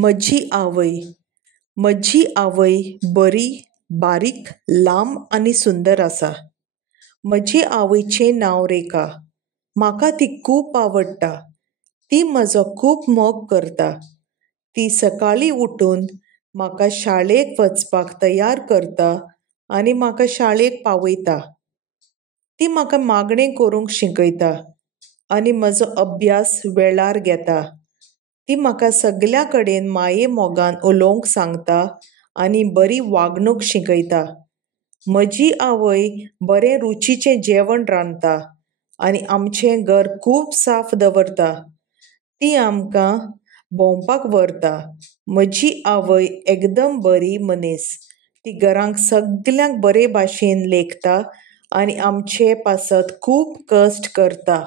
म्हजी आवय बरी बारीक लांब आनी सुंदर आसा. म्हजी आवयचें नांव रेखा. म्हाका ती खूब आवडटा. ती म्हजो खूब मोग करता. ती सकाळीं उठून म्हाका शाळेक वचपाक तयार करता आनी म्हाका शाळेक पावयता. ती म्हाका मागणें करूंक शिकयता आनी म्हजो अभ्यास वेळार घेता. ती म्हाका सगल्या कडेन माये मोगान उलोवंक सांगता आनी बरी वागणूक शिकयता. म्हजी आवय बरें रुचीचें जेवण रांदता आनी आमचें घर खूब साफ दवरता. ती आमकां भोंवपाक व्हरता. म्हजी आवय एकदम बरी मनीस. ती घरांत सगल्यांक बरे भाशेन लेखता आनी आमचे पासत खूब कश्ट करता.